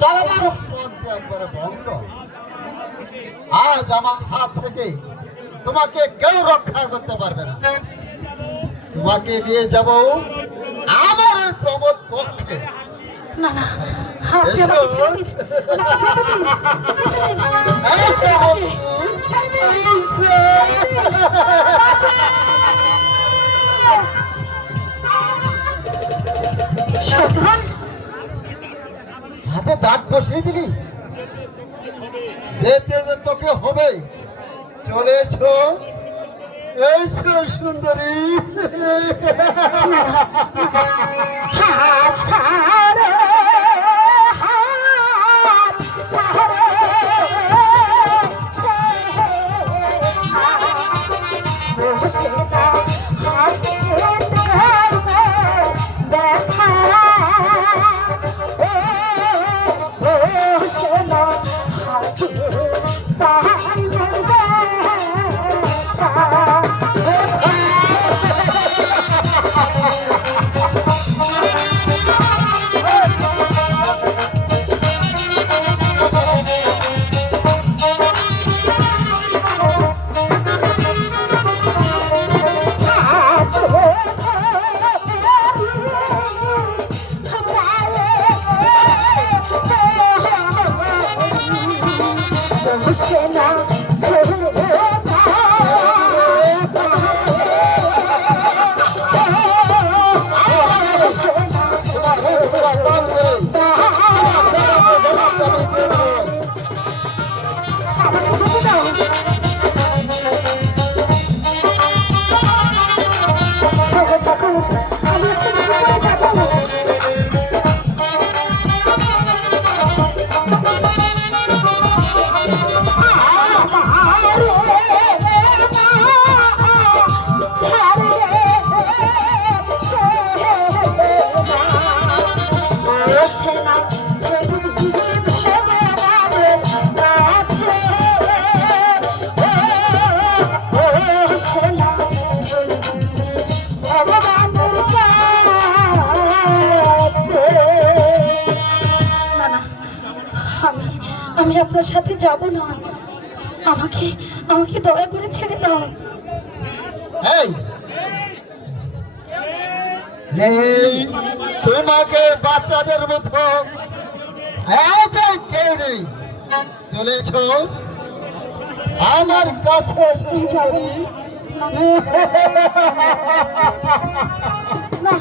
চলবার পথ একবারে বন্ধ। আজ আমার হাত থেকে তোমাকে কেউ রক্ষা করতে পারবে না। তোমাকে নিয়ে যাব আমার ওই প্রমোদ পক্ষে। না না, আপনি আমাকে ছেড়ে দিন, আমাকে যেতে দিন, যেতে দিন। শয়তান, হাতে দাঁত বসিয়ে দিলি, যেতে যে তোকে হবে। চলেছ এইসো সুন্দরী। হাত ছাড়ো, হাত ছাড়ো, বসে না হাতে ধরবে ব্যথা, বসে না হাতে পাই ধরবে না ছেড়ে আমি আপনার সাথে যাব না। আমাকে আমাকে দয়া করে ছেড়ে দাও। এই নেই তোমাকে বাচ্চাদের মতো কেউ নেই। চলেছ আমার কাছে সুন্দরী। না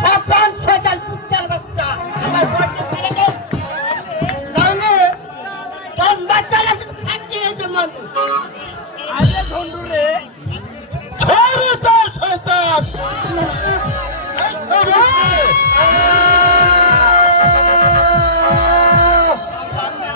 সাবধান শয়তান কুত্তার বাচ্চা, আমার বয়সে ছেড়ে দে, তাহলে তোর বাচ্চারা ফাঁকি হতে মানুষ। আরে ধন্ডু রে, ছেড়ে দাও শয়তান। এই ছেড়ে।